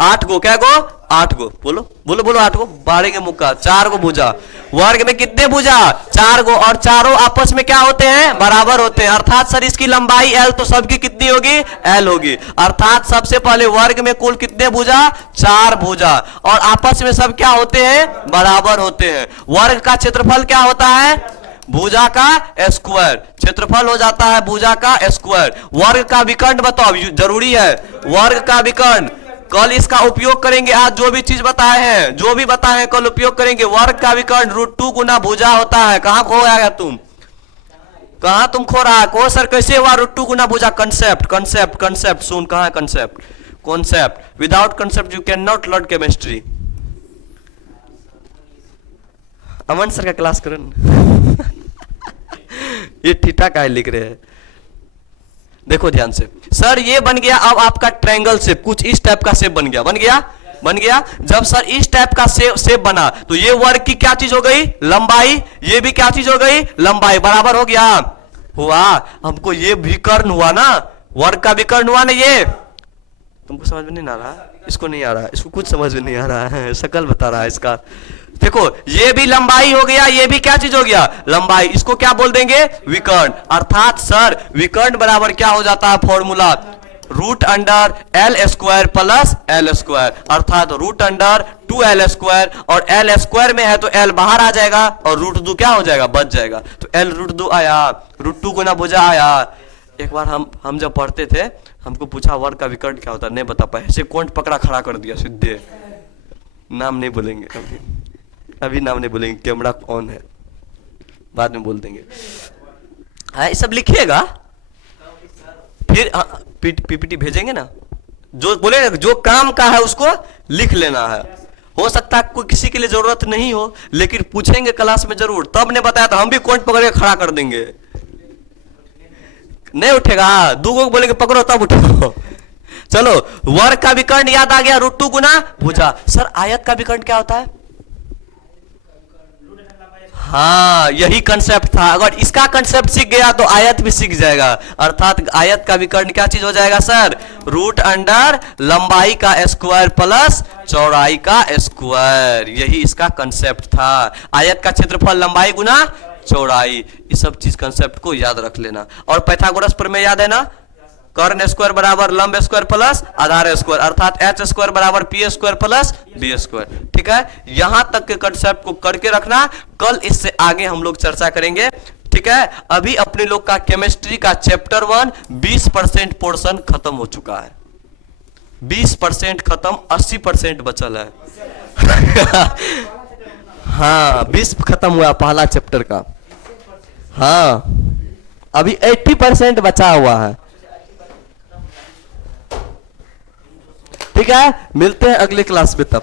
8 गो। क्या गो? 8 गो। बोलो बोलो बोलो, 8 गो। 12 के मुक्का, 4 गो भुजा। वर्ग में कितने भुजा? 4 गो, और चारों आपस में क्या होते हैं? बराबर होते हैं। अर्थात सर इसकी लंबाई L, तो सबकी कितनी होगी? L होगी। अर्थात सबसे पहले वर्ग में कुल कितने भुजा? 4 भुजा, और आपस में सब क्या होते हैं? बराबर होते हैं। वर्ग का क्षेत्रफल क्या होता है? भुजा का स्क्वायर। क्षेत्रफल हो जाता है भुजा का स्क्वायर। वर्ग का विकर्ण बताओ, जरूरी है वर्ग का विकर्ण। कल इसका उपयोग करेंगे। आज जो भी चीज बताए हैं, जो भी बताए हैं, कल उपयोग करेंगे। वर्ग का विकर्ण √2 गुना भुजा होता है। कहां खो आया तुम? कहां तुम खो रहा है? को सर कैसे हुआ √2 गुना भुजा? कंसेप्ट कंसेप्ट कंसेप्ट सुन, कहां है concept? Concept. Without concept you can not learn chemistry. Aman sir का क्लास करें। ये ठीठा का लिख रहे हैं, देखो ध्यान से। सर ये बन गया अब आपका ट्रायंगल शेप, कुछ इस टाइप का शेप बन गया, बन गया। जब सर इस टाइप का शेप बना, तो ये वर्ग की क्या चीज हो गई? लंबाई। ये भी क्या चीज हो गई? लंबाई। बराबर हो गया, हुआ। हमको ये विकर्ण हुआ ना, वर्ग का विकर्ण हुआ ना। ये तुमको समझ में नहीं आ रहा? इसको नहीं आ रहा, इसको कुछ समझ में नहीं आ रहा है, शकल बता रहा है इसका। देखो ये भी लंबाई हो गया, ये भी क्या चीज हो गया? लंबाई। इसको क्या बोल देंगे? विकर्ण। अर्थात सर विकर्ण बराबर क्या हो जाता है? Formula root under L square plus L square, अर्थात रूट अंडर 2l स्क्वायर, और एल स्क्वायर में है तो एल बाहर आ जाएगा और रूट 2 क्या हो जाएगा, बच जाएगा। तो एल रूट 2 आया, रूट 2 गुना भुजा आया। एक बार हम जब पढ़ते थे हमको पूछा वर्ग का विकर्ण क्या होता है, नहीं बता पाए, ऐसे कोंट पकड़ा खड़ा कर दिया सीधे। नाम नहीं बोलेंगे अभी नाम नहीं बोलेंगे, कैमरा ऑन है, बाद में बोल देंगे। ये सब लिखिएगा, फिर पीपीटी भेजेंगे ना, जो बोले जो काम का है उसको लिख लेना है। हो सकता है कोई किसी के लिए जरूरत नहीं हो, लेकिन पूछेंगे क्लास में जरूर, तब ने बताया तो हम भी कोंट पकड़ के खड़ा कर देंगे। नहीं उठेगा, दो को बोलेंगे पकड़ो तब उठो। चलो, वर्ग का विकर्ण याद आ गया, रूट 2 गुना भुजा। सर आयत का विकर्ण क्या होता है? हाँ, यही कंसेप्ट था। अगर इसका कंसेप्ट सीख गया तो आयत भी सीख जाएगा। अर्थात आयत का विकर्ण क्या चीज हो जाएगा सर? रूट अंडर लंबाई का स्क्वायर प्लस चौड़ाई का स्क्वायर, यही इसका कंसेप्ट था। आयत का क्षेत्रफल लंबाई गुना चौड़ाई, ये सब चीज कंसेप्ट को याद रख लेना। और पाइथागोरस प्रमेय याद है ना, कर्ण स्क्वायर बराबर लंब स्क्वायर प्लस आधार स्क्वायर, अर्थात एच स्क्वायर बराबर P square plus B square. ठीक है, यहां तक के कंसेप्ट को करके रखना, कल इससे आगे हम लोग चर्चा करेंगे। ठीक है, अभी अपने लोग का केमिस्ट्री का चैप्टर 1 20% पोर्शन खत्म हो चुका है, 20% खत्म, 80% बचल है। हाँ, 20 खत्म हुआ पहला चैप्टर का। हाँ, अभी 80% बचा हुआ है। ठीक है, मिलते हैं अगले क्लास में तब।